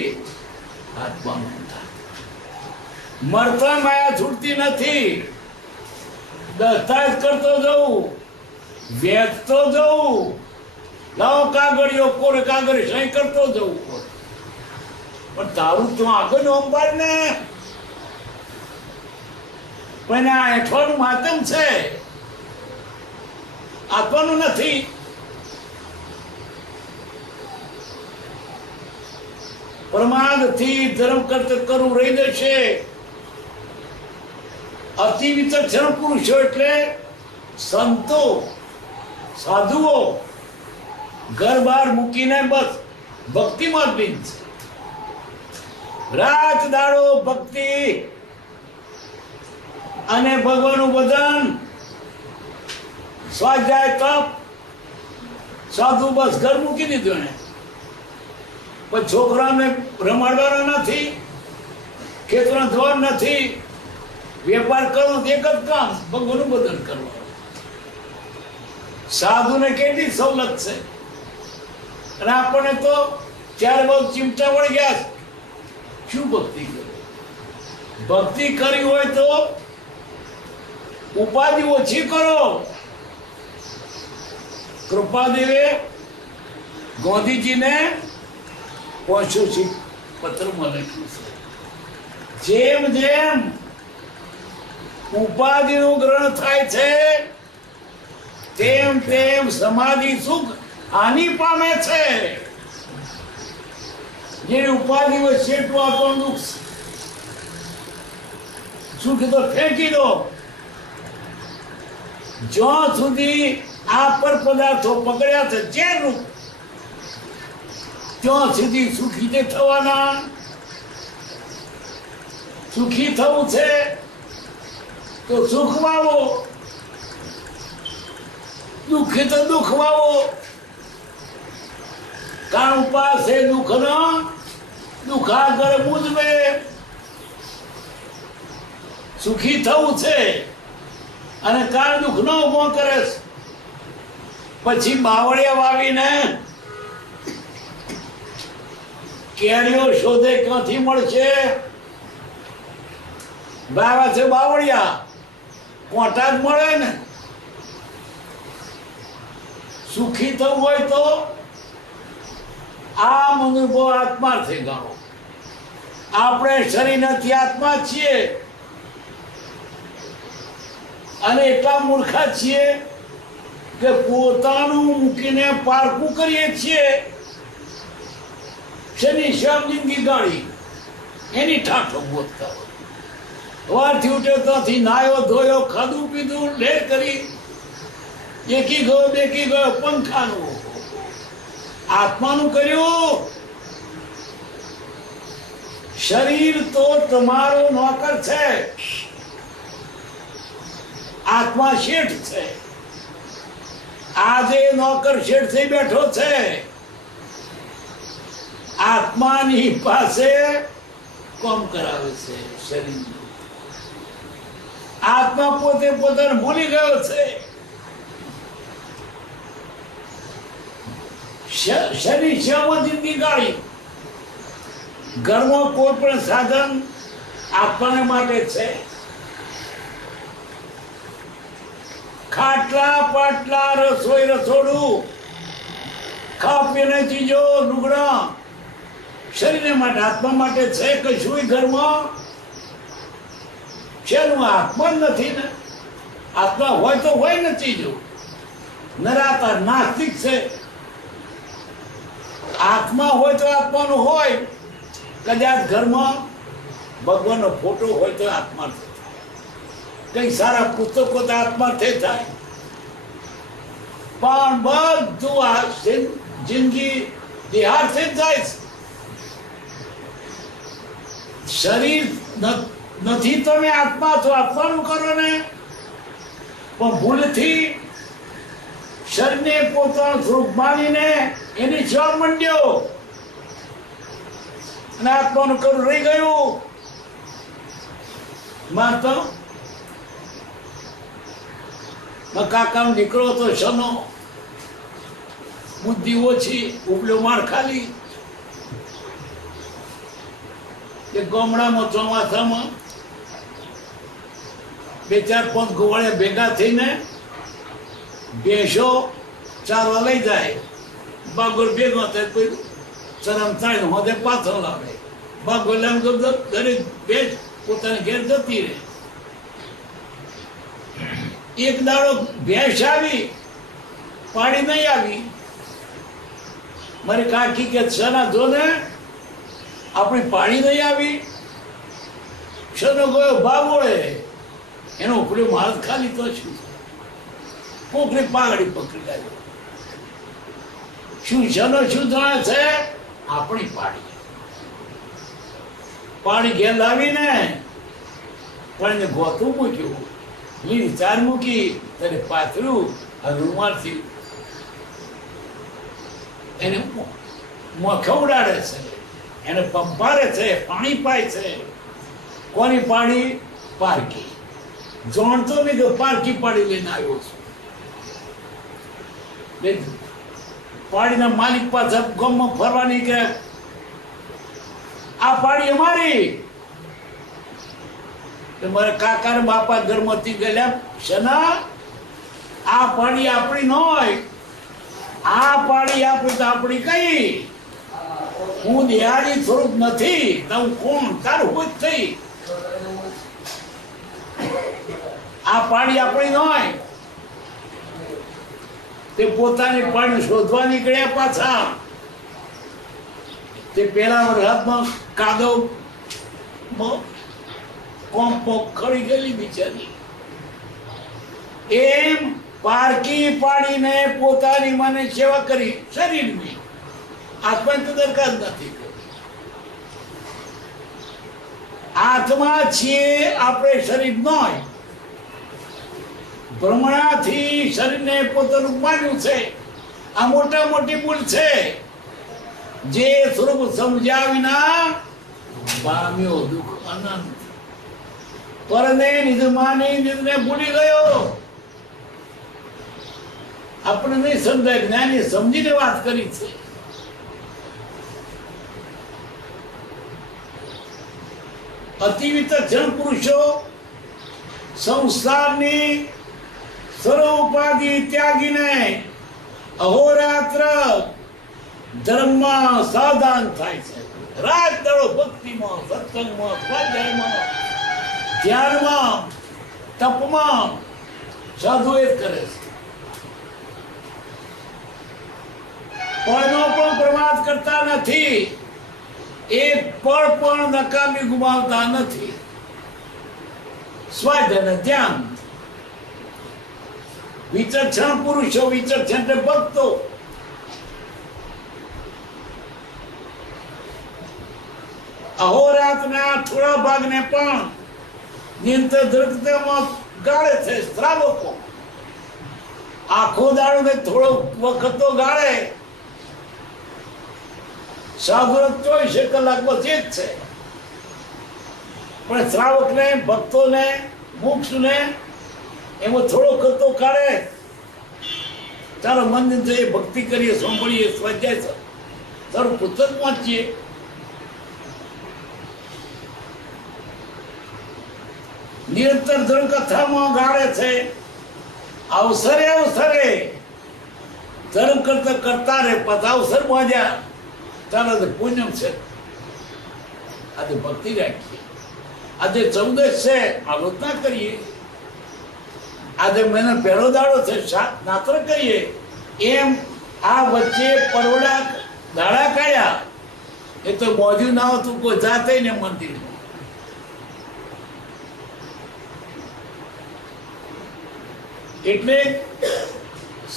મરતા માયા છૂટતી નથી. દસ્તાવેજ કરતો જવું, વેચતો જવું, લાવો કાગળિયો કોરે કાગળ સહી કરતો જવું. પણ તારું તો આગળ સંભાળ ને. પણ આ હેઠવાનું માધ્યમ છે, આપવાનું નથી. પ્રમાદથી ધર્મ કર્તવ્ય કરવું રહી જશે. અતિ વિચક્ષણ પુરુષો એટલે સંતો સાધુઓ ઘર બહાર મૂકીને બસ ભક્તિમાં જ લીન છે. રાત દાડો ભક્તિ અને ભગવાનનું ભજન, સ્વાધ્યાય તપ, સાધુ બસ ઘર મૂકી દીધું એને. પણ છોકરાને રમાડવાના નથી, ખેતરમાં ધોવાનું નથી, વેપાર કરવાનો એક જ કામ ભગવાનનું ભજન કરવાનું. સાધુને કેટલી સવલત છે અને આપણને તો ચાર બહુ ચીમટા વળી ગયા. શું ભક્તિ કરી? ભક્તિ કરી હોય તો ઉપાધિ ઓછી કરો. કૃપાદેવે ગાંધીજીને 500 પત્રમાં લખ્યું છે, જેમ જેમ ઉપાધિનું ગ્રહણ થાય છે તેમ તેમ સમાધિ સુખ હાનિ પામે છે. જેની ઉપાધિ હોય શેઠું આપણું દુઃખ સુખ તો ફેંકી દો. જ્યાં સુધી આ પર પદાર્થો પકડ્યા છે જેનું ત્યાં સુધી સુખી તે થવાના. સુખી થવું છે તો સુખ વાવો, દુઃખી તો દુઃખ વાવો. કામ પાસે દુઃખ ન દુઃખ આગળ બુજવે. સુખી થવું છે અને કાળ દુઃખ ન ઉભો કરે. પછી બાવળિયા વાવીને કેરીઓ શોધે ક્યાંથી મળશે? વાવ્યા છે બાવળિયા, કોટા જ મળે ને. સુખી થવું હોય તો આ અનુભવ આત્માર્થે ગણો. આપણે શરીર નથી, આત્મા છીએ અને એટલા મૂર્ખા છીએ કે પોતાનું મૂકીને પારકું કરીએ છીએ. શનિ શ્યામ જિંદગી ગાળી એની ઠાઠો બોલતા હોય. વારથી ઉઠ્યો ત્યાંથી નાયો ધોયો, ખાધું પીધું, લેર કરી, એકી ગયો બેકી ગયો, પંખાનું. આત્માનું કર્યું. શરીર તો તમારો નોકર છે, આત્મા શેઠ છે. આજે નોકર શેઠ થઈ બેઠો છે. આત્માની પાસે કામ કરાવે છે શરીર. આત્મા પોતે પોતાને ભૂલી ગયો છે. શનિ શ્યામ જિંદગી ગાળી. ઘરમાં કોઈ પણ સાધન આપવાને માટે છે. ખાટલા પાટલા, રસોઈ રસોડું, ખાવા પીવાની ચીજો, લુગડા શરીર માટે, આત્મા માટે છે. કશું ઘરમાં શેનું આત્મા નથી ને. આત્મા હોય તો હોય ને ચીજો. નરાતા નાસ્તિક છે. આત્મા હોય તો આત્માનું હોય. કદાચ ઘરમાં ભગવાનનો ફોટો હોય તો આત્મા થાય. કઈ સારા પુસ્તકો તો આત્મા થાય. પણ બધું આ જિંદગી દેહાર્થે જ જાય છે. શરીર નથી તમે આત્મા તો આત્માનું કરો ને. પણ ભૂલથી શરીરને પોતાનું સ્વરૂપ માનીને એની સેવા મંડ્યો અને આત્માનું કરું રહી ગયું. મારતો કાકાનો દીકરો તો શનો બુદ્ધિ ઓછી, ઉપલો માર ખાલી. એ ગામડામાં ચોમાસામાં 2-4-5 ગોવાળિયા ભેગા થઈને ભેંસો ચારવા લઈ જાય. બાગોર ભેગો થાય, કોઈ શરમ થાય ને હોદે પાછો લાવે. બાગોર દરેક ભેંસ પોતાની ઘેર જતી રહે. એક દાડો ભેંસ આવી, પાડી નહીં આવી. મારી કાકી કે સના જો ને આપણી પાડી નહીં આવી. સનો ગયો બાગોળે, એનો ઉપડ્યો હાથ ખાલી તો શું કોકની પાઘડી પકડી લાવ્યો. શું સનો શું જાણે છે? આપણી પાડી ઘેર લાવીને પણ ગોતું મૂક્યું, લીલી ચાર મૂકી, તેને પાથરું અને રૂમાલથી એને ખવડાડે છે, એને પંપારે છે, પાણી પાય છે. કોની પાડી? પારકી. જાણતો નહીં કે પારકી પાડી લઈને આવ્યો છું. પાડીના માલિક પાછા ગામમાં ફરવા નીકળ્યા. આ પાડી અમારી. મારા કાકા ને બાપા ઘરમાંથી ગયેલા. શના? આ પાડી આપણી ન હોય. આ પાડી આપણી તો આપણી કઈ? હું દિહાડી સ્વરૂપ નથી તો હું કોણ? તારું હોય થઈ. આ પાડી આપણી ન હોય. તે પોતાની પાડી શોધવા નીકળ્યા પાછા. તે પેલા હાથમાં કાદવ કોમ ખડી ગયેલી બિચારી. એમ પારકી પાડીને પોતાની મને સેવા કરી શરીરની, આત્માની તો દરકાર નથી. આત્મા છીએ આપણે, શરીર નોય. ભ્રમણાથી શરીરને પોતાનું માન્યું છે. આ મોટા મોટી ભૂલ છે. જે સ્વરૂપ સમજ્યા વિના પામ્યો દુઃખ અનંત. પરને નિજ માની નિજને ભૂલી ગયો. આપણે નહીં સમજાય, જ્ઞાની સમજીને વાત કરી છે. અતિ વિચક્ષણ પુરુષો સંસારની સર્વ ઉપાધિ ત્યાગીને અહોરાત્ર ધર્મમાં સાવધાન થાય છે. રાત દાડો ભક્તિમાં, સત્સંગમાં, સ્વાધ્યાયમાં, ધ્યાનમાં, તપમાં સાધુ એ જ કરે છે. કોઈનો પણ પ્રમાદ કરતા નથી. એક પળ પણ નકામી ગુમાવતા નથી. સ્વાધ્યાય અને ધ્યાન. વિચક્ષણ પુરુષો, વિચક્ષણ એટલે ભક્તો, અહોરાતના થોડા ભાગને પણ નિરંતર દ્રઢતામાં ગાળે છે. શ્રાવકો આખો દાડો ને થોડો વખત તો ગાળે. સાધુ 24 કલાક બસ એ જ છે. પણ શ્રાવકને, ભક્તોને, મુક્ષને એમાં થોડો કરતો કાઢે. ચાલો મંદિર જઈએ, ભક્તિ કરીએ, સાંભળીએ, સ્વાધ્યાય સારું પુસ્તક વાંચીએ. નિરંતર ધર્મ કથામાં ગાળે છે. અવસરે અવસરે ધર્મ કરતા કરતા રે. પછી અવસર બાંધ્યા, ચાલો પુણ્યમ છે. આજે ભક્તિ રાખીએ. આજે 14 છે, આલોચના કરીએ. આજે મહિનો પહેલો દાડો છે, નાત્ર કરીએ. એમ આ વચ્ચે પરોડા દાડા કાઢ્યા. એ તો મોજું ના હતું કોઈ જાતે ને મંદિર. એટલે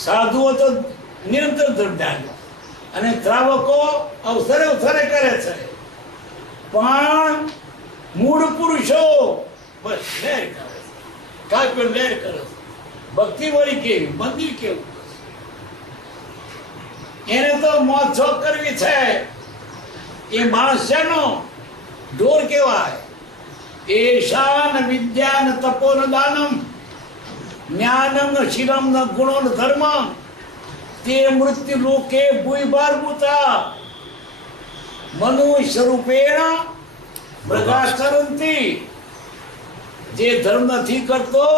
સાધુઓ તો નિરંતર ધ્યાન અને શ્રાવકો અવસરે અવસરે કરે છે. પણ મૂળ પુરુષો બસ લહેર કરે છે. કાંઈ પણ લહેર કરે છે. ભક્તિ વળી કેવી, મંદિર કેવું, એને તો મોજ શોખ કરવી છે. એ માણસ છે નો ઢોર કહેવાય. એશાન વિદ્યાન તપોન દાનમ જ્ઞાનમ શીલમ ગુણો ધર્મ તે મૃત્યુ લોકે ભૂઈભાર્ભૂતા મનુષ્ય રૂપેણ મૃગાચરંતી. જે ધર્મ નથી કરતો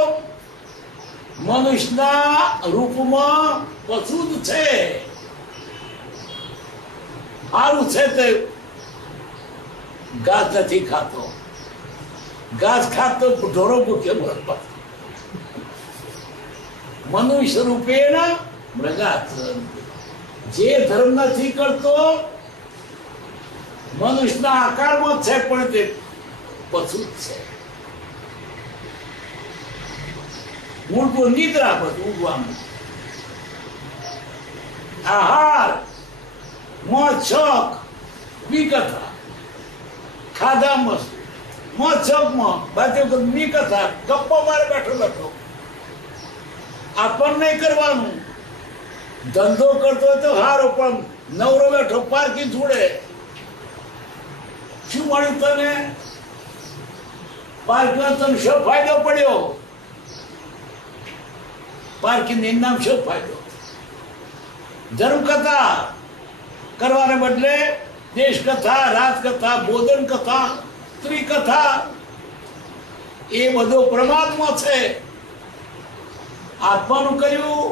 મનુષ્યના રૂપમાં પશુ જ છે. સારું છે તે ઘાસ નથી ખાતો. ઘાસ ખાતો ઢોરો ભૂખે મરતો. મનુષ્ય રૂપેણ મૃગાચરંતી. જે ધર્મ નથી કરતો મનુષ્યના આકારમાં છે, પણ તે પશુ જ છે. મૂળભૂત નિદ્રા બધું ઉગવાનું. આહાર, મોજ શોખ, વિકથા, ખાધા મસ્ત, મોજ શોખમાં બાજુ વિકથા, ગપ્પા મારે બેઠો બેઠો. આપણ નહીં કરવાનું. ધંધો કરતો હોય તો સારો, પણ નવરો બેઠો પારકી જોડે. શું મળ્યું તને? પાર્કમાં તને શું ફાયદો પડ્યો? પાર્કિંગ નામ શું ફાયદો? ધર્મ કથા કરવાને બદલે દેશ કથા, રાજ કથા, બોધન કથા, સ્ત્રી કથા, એ બધો પ્રમાદમાં છે. આત્માનું કર્યું,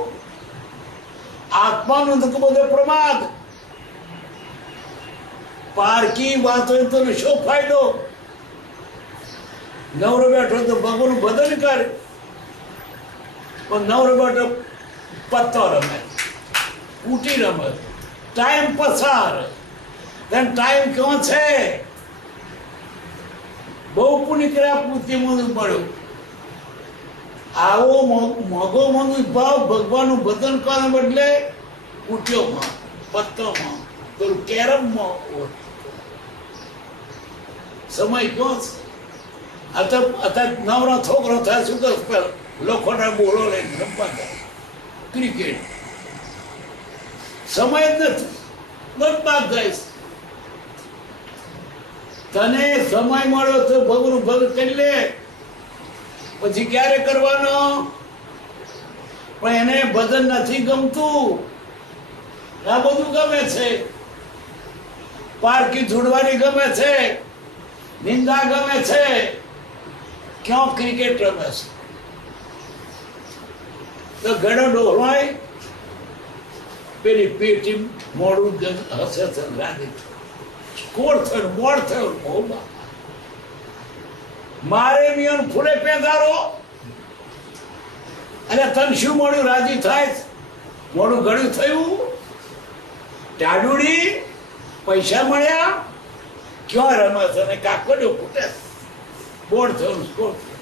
આત્માનું બધો પ્રમાદ. પારકી વાત હોય તો શું ફાયદો? નવરો બેઠો તો ભગવાનનું ભજન કર, પણ નવરો બેઠો પત્તો રમે, કુટી રમે, ટાઈમ પસાર. ટાઈમ ક્યાં છે? બહુ પુણ્ય કર્યા પૂરતી મળ્યું. આવો મોગો મોગો ભાવ ભગવાનનું ભજન કરવાને બદલે કુટીઓમાં, પત્તોમાં, પેલું કેરમમાં સમય ક્યો છે? અત્યારે નવરો છોકરો થાય શું કરે? લોખંડના બોલો લઈને રમવા જાય ક્રિકેટ. સમય જ નથી, બરબાદ થાય છે. તને સમય મળ્યો તો ભગવાનનું ભગત કરી લે, પછી ક્યારે કરવાનો? પણ એને ભજન નથી ગમતું, આ બધું ગમે છે, પારકી જોડવાની ગમે છે, નિંદા ગમે છે, ક્યાં ક્રિકેટ રમે છે. તો ઘણો ડોહવાય પેલી પેટી મોડું હસે છે રાધી સ્કોર થયો, મોડ થયો. બહુ બાપા, મારે મિયન ફૂલે પેદારો અને તને શું મળ્યું? રાજી થાય, મોડું ઘડ્યું થયું, ટાડુડી પૈસા મળ્યા, ક્યાં રમે છે ને કાકડો ફૂટે, બોર્ડ થયું, સ્કોર થયો.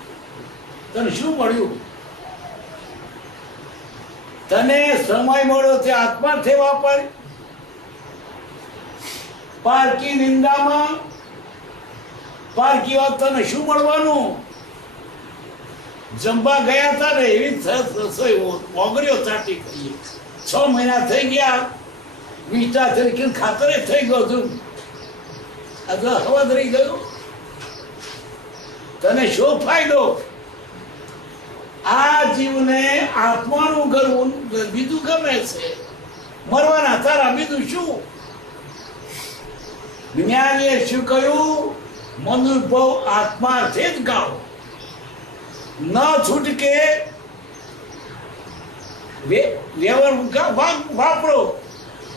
તને શું મળ્યું? તને સમય મળ્યો તે આત્માર્થે વાપર. પારકી નિંદામાં, પારકી વાત તને શું મળવાનું? જમવા ગયા હતા ને એવી ઓગળ્યો ચાટી ખાઈએ. 6 મહિના થઈ ગયા, વીટા તરીકે ખાતરે થઈ ગયું હતું, આ તો હવા રહી ગયું. તને શું ફાયદો? આ જીવને આત્માનું ગરવું બીજું ગમે છે, મરવાના તારા બીજું શું? જ્ઞાનીએ શું કહ્યું? મનુભવ આત્માથી જ ગાળો, ન છૂટકે વ્યવહાર વાપરો,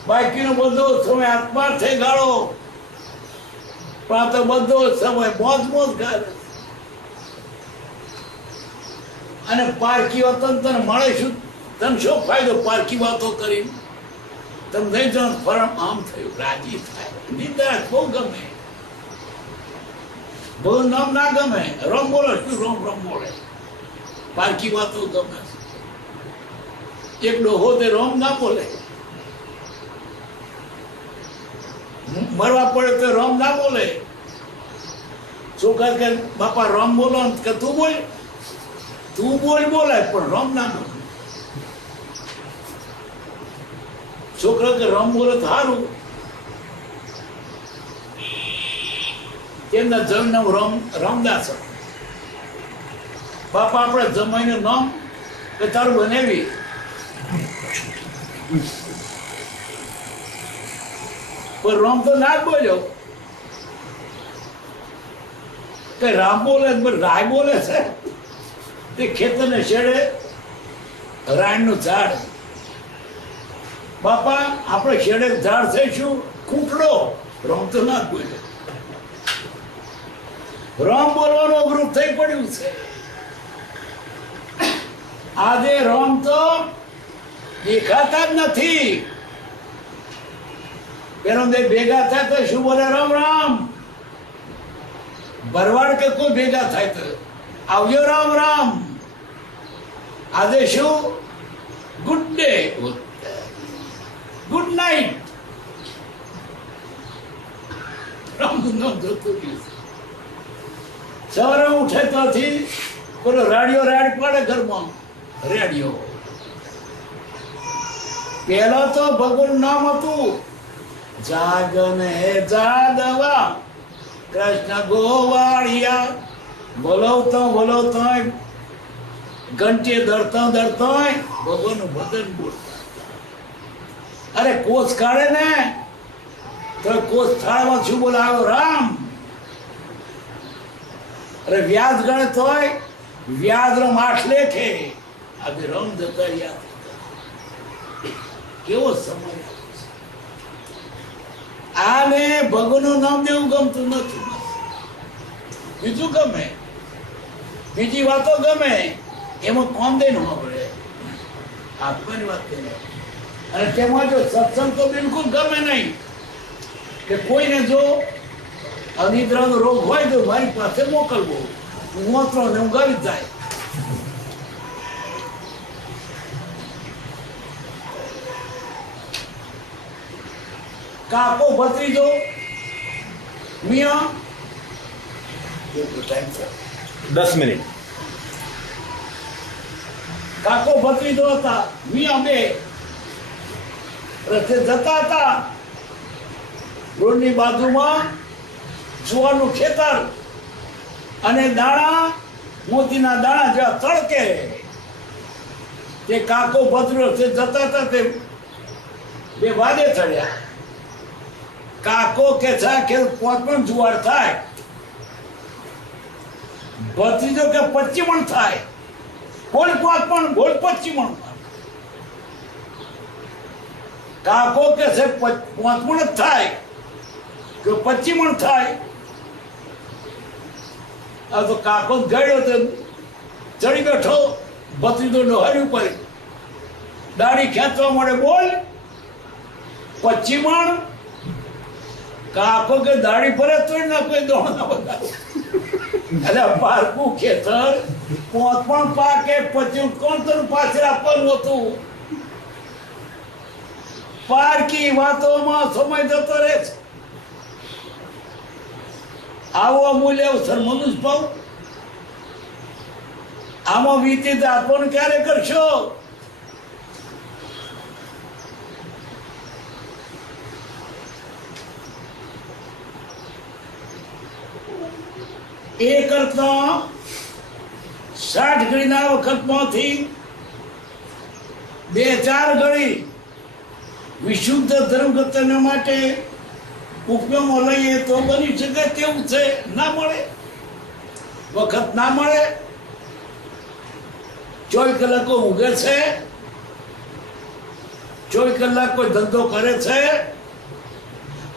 બાકીનો બધો સમય આત્માથી ગાળો. પણ આ તો બધો સમય મોજ મોજ ગાળે. અને પારકી વાતો તને મળે શું? તને શું ફાયદો પારકી વાતો કરી? તમે નહીં જાણ ફરમ આમ થયું, રાજી થાય, નિંદા બહુ ગમે, બહુ નામ ના ગમે. રોમ બોલો શું? રોમ રોમ બોલે, પારકી વાતો ગમે. એક ડોહો તે રોમ ના બોલે, મરવા પડે તો રોમ ના બોલે. છોકરા કે બાપા રોમ બોલો, કે તું બોલ, તું બોલાય પણ રોમ ના બોલ. છોકરા કે રોમ બોલે તો સારું. તેમના જન્મ રામદાસ. બાપા આપણે જમાઈનું નામ કે તારું બનાવી. પણ રામ તો ના જ બોલ્યો, કે રામ બોલે રાય બોલે છે. તે ખેતરને છેડે રાયનું ઝાડ. બાપા આપણે છેડે ઝાડ છે શું? કૂટડો. રામ તો ના જ બોલ્યો. રામ બોલવાનું અઘરું થઈ પડ્યું છે. આજે રામ તો દેખાતા જ નથી. પેલો ભેગા થાય તો શું બોલે? રામ રામ. ભરવાડ કે કોઈ ભેગા થાય તો આવજો રામ રામ. આજે શું? Good day, good night. રામનું નામ જોતું રહ્યું. સવારે ઉઠે ત્યાંથી પેલો રાડિયો રાડ પાડે ઘરમાં. રેડિયો પેલા તો ભગવાન નામ હતું, જાગન હે જાદવા કૃષ્ણ ગોવાળિયા. બોલવતો ઘંટી દરતા ભગવાનનું ભજન બોલતા. અરે કોચ કાઢે ને તો કોચ થાળમાં શું બોલાવો? રામ. અરે વ્યાજ ગણે તોય વ્યાજ નો માઠ લેખે. આજે રમ જતા યાદ. કેવો સમય આને ભગવાનનું નામ દેવું ગમતું નથી. બીજું ગમે, બીજી વાતો ગમે, એમાં કોણ દે ન પડે. આત્માની વાત કરે. અને તેમાં જો સત્સંગ તો બિલકુલ ગમે નહીં. કે કોઈને જો અનિદ્રાનો રોગ હોય તો મારી પાસે મોકલવો, હું વાંચરો ને હું ગરી જાય. કાકો ભત્રીજો મિયા કેટલો ટાઈમ છે 10 મિનિટ. કાકો ભત્રીજો હતા મિયા બે રસ્તે જતા હતા રોડની બાજુમાં જુવારનું ખેતર અને દાણા મોતીના દાણા જ્યાં તડકે તે કાકો ભત્રીજો રસ્તે જતા હતા તે બે વાદે ચડ્યા કાકો કે છે કે પોતપણ જુવાર થાય ભત્રીજો કે 25 મણ થાય બોલ પોતપણ બોલ 25 મણ કાકો કે છે 5 મણ જ થાય કે 25 મણ થાય આ તો કાકો ગયો તો ચડી બેઠો ભત્રીજો ડોહારી ઉપર દાઢી ખેંચવા મળે બોલ 25 મણ કાકો કે દાઢી ફરે તો ના કોઈ દોણા બધા એટલે પારકું ખેતર પોતપણ પાકે 25 કોણ તને પાછળ આપવાનું હતું પારકી વાતોમાં સમય જતો રહે છે આવો અમૂલ્ય અવસર મનુષ્ય ભાવ આમાં વીતી આપણ ક્યારે કરશો એ કરતા 60 ઘડીના વખતમાંથી 2-4 ઘડી વિશુદ્ધ ધર્મ કર્તવ્ય માટે ઉપયોગમાં લઈએ તો બની શકે તેવું છે ના મળે વખત ના મળે 24 કલાકો ઊંઘે છે 24 કલાક કોઈ ધંધો કરે છે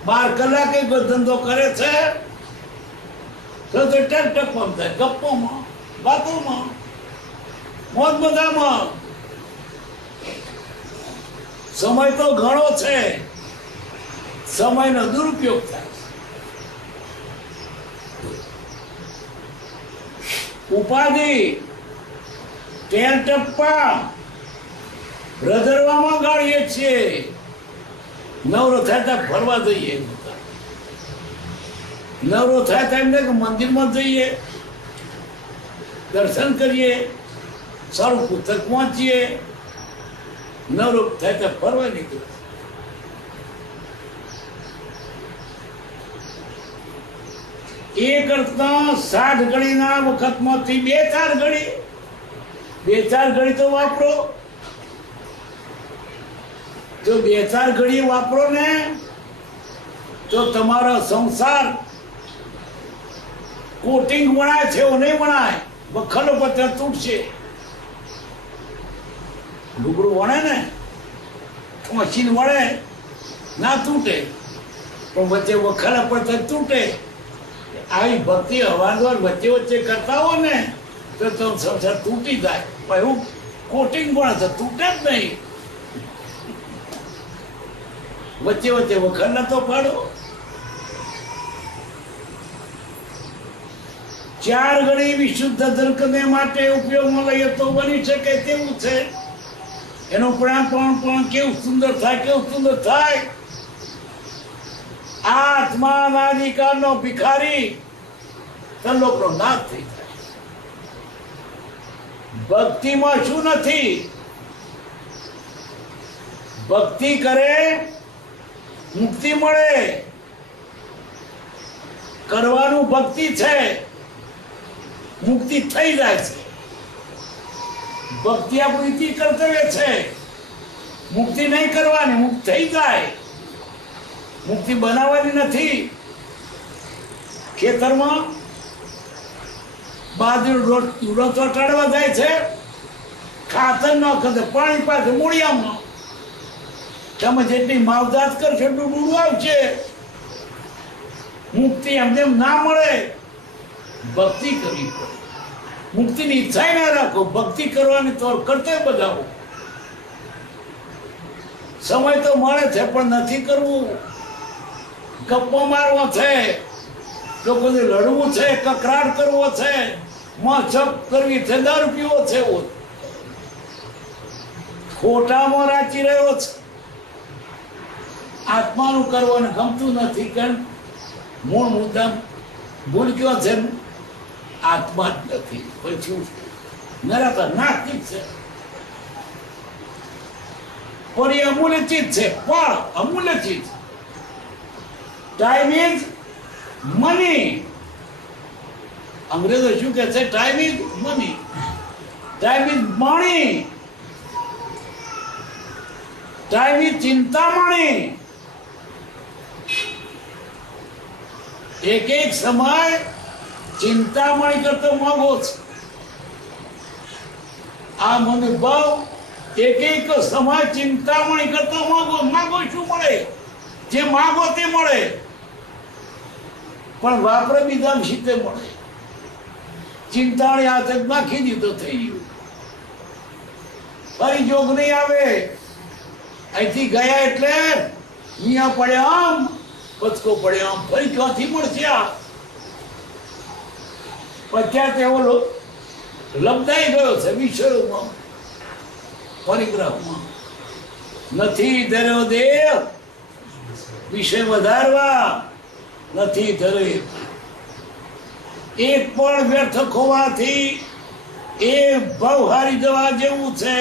12 કલાકે કોઈ ધંધો કરે છે તો ટેક ટપમાં થાય ગપ્પોમાં વાતોમાં મોજ મજામાં સમય તો ઘણો છે સમયનો દુરુપયોગ થાય ઉપાધિ ટેલ ટપ્પા રદરવામાં ગાળીએ છીએ નવરો થાય ત્યાં ફરવા જઈએ નવરો થાય તો એમને મંદિરમાં જઈએ દર્શન કરીએ સારું પુસ્તક વાંચીએ નવરો થાય તો ફરવા નીકળે એ કરતા 60 ઘડીના વખતમાંથી 2-4 ઘડી તો વાપરો જો 2-4 ઘડી વાપરો ને તો તમારો સંસાર કોટિંગ વણાય છે એવું નહીં વણાય વખલો પત્ર તૂટશે ડુગરું વણે ને મશીન વળે ના તૂટે પણ વચ્ચે વખલા પત્ર તૂટે આવી ભક્તિ અવારનવાર વચ્ચે વચ્ચે કરતા હો ને તો સંસાર તૂટી જાય પણ એવું કોટિંગ વણે તો તૂટે જ નહીં વચ્ચે વચ્ચે વખલા તો પાડો 4 ઘડી વિશુદ્ધ ધર્મને માટે ઉપયોગમાં લઈએ તો બની શકે તેવું છે એનું પણ કેવું સુંદર થાય આત્માના અધિકારનો ભિખારી તલોકનો નાશ થઈ જાય ભક્તિમાં શું નથી ભક્તિ કરે મુક્તિ મળે કરવાનું ભક્તિ છે મુક્તિ થઈ જાય છે ભક્તિ આપણું ઇતિ કર્તવ્ય છે મુક્તિ નહીં કરવાની મુક્ત થઈ જાય મુક્તિ બનાવવાની નથી ખેતરમાં બાજરી રોટ ચોટાડવા જાય છે ખાતર ન ખતે પાણી પાસે મૂળિયામાં તમે જેટલી માવજાત કરશો એટલું ડૂડું આવશે મુક્તિ એમને ના મળે ભક્તિ કરવી પડે મુક્તિની ઈચ્છા ના રાખો ભક્તિ કરવાની તો કર્તવ્ય બજાવો સમય તો મળે છે પણ નથી કરવું ગપ્પો મારવો છે લોકોને લડવું છે કકરાટ કરવો છે મોજપ કરવી છે દારૂ પીવો છે ખોટામાં રાચી રહ્યો છે આત્માનું કરવાનું ગમતું નથી કારણ મૂળ મુદ્દા ભૂલ કયો છે આત્મા જ નથી પછી નરાતા નાસ્તિક છે પણ એ અમૂલ્ય ચીજ છે પણ અમૂલ્ય ચીજ ટાઈમ ઇઝ મની અંગ્રેજો શું કહે છે time is money time is Mani time is ચિંતામણી એક એક સમય ચિંતામણી કરતો મોંઘો છે આ મનોભાવ એક એક સમય ચિંતામણી કરતો માગો શું મળે જે માગો તે મળે પણ વાપરે બીજા સીતે મળે ચિંતાણી હાથે નાખી દીધો થઈ ગયું ફરી જોગ નહીં આવે અહીંથી ગયા એટલે અહીંયા પડ્યા આમ પચકો પડ્યો આમ ફરી ક્યાંથી મળશે આ પછી તેવો લબદાઈ ગયો છે વિશ્વમાં પરિગ્રહમાં નથી ધર્યો દેવ વિષય વધારવા નથી ધરે એક પણ વ્યર્થ ખોવાથી એ ભાવ હારી જવા જેવું છે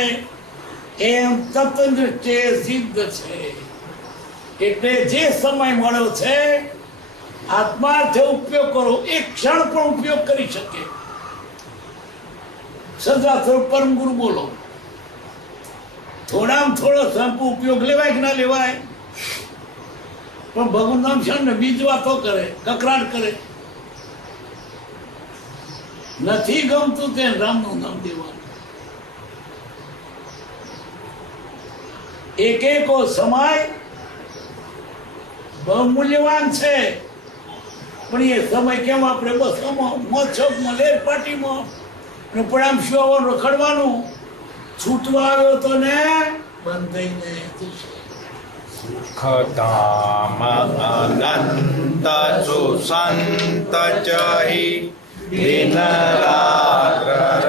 એમ તત્વ દ્રષ્ટિએ સિદ્ધ છે એટલે જે સમય મળ્યો છે આત્માર્થે ઉપયોગ કરો એક ક્ષણ પણ ઉપયોગ કરી શકે સદા પરમ ગુરુ બોલો થોડામાં થોડો સંપ ઉપયોગ લેવાય કે ના લેવાય પણ ભગવાન નામ છે ને બીજ વાતો કરે કકરાટ કરે નથી ગમતું તે રામનું નામ દેવાનું એક એક સમય બહુ મૂલ્યવાન છે પણ એ સમય કેમ આપણે બસ મોજશોખમાં લેર પાર્ટીમાં પણ આમ શું રખડવાનું છૂટવા આવ્યો તો ને બંધ થઈને સુખધામ અનંત સુસંત ચહિ દિન રાત્ર